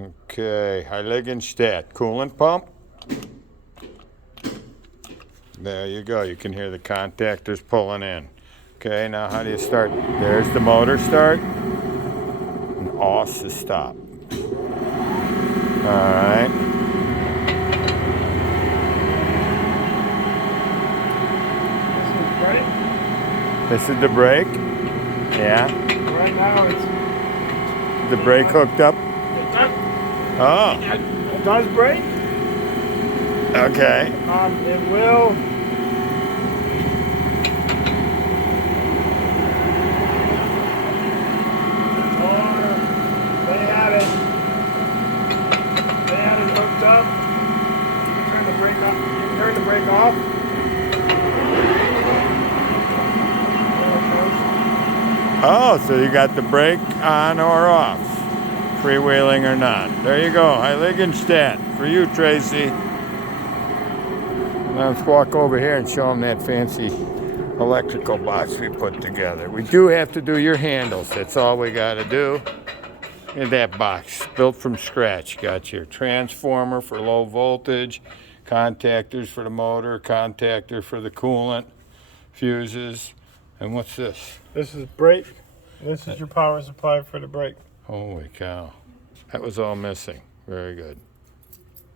Okay, Heyligenstaedt coolant pump. There you go. You can hear the contactors pulling in. Okay, now how do you start? There's the motor start. And off's the stop. All right. This is the brake. Yeah. Right now it's the brake hooked up. Oh. It does brake. Okay. It will. Or they had it hooked up. You turn the brake off. You turn the brake off. Oh, so you got the brake on or off, freewheeling or not. There you go, Heyligenstaedt. For you, Tracy. Now let's walk over here and show them that fancy electrical box we put together. We do have to do your handles. That's all we got to do. In that box, built from scratch. Got your transformer for low voltage, contactors for the motor, contactor for the coolant, fuses. And what's this? This is brake. This is your power supply for the brake. Holy cow. That was all missing. Very good.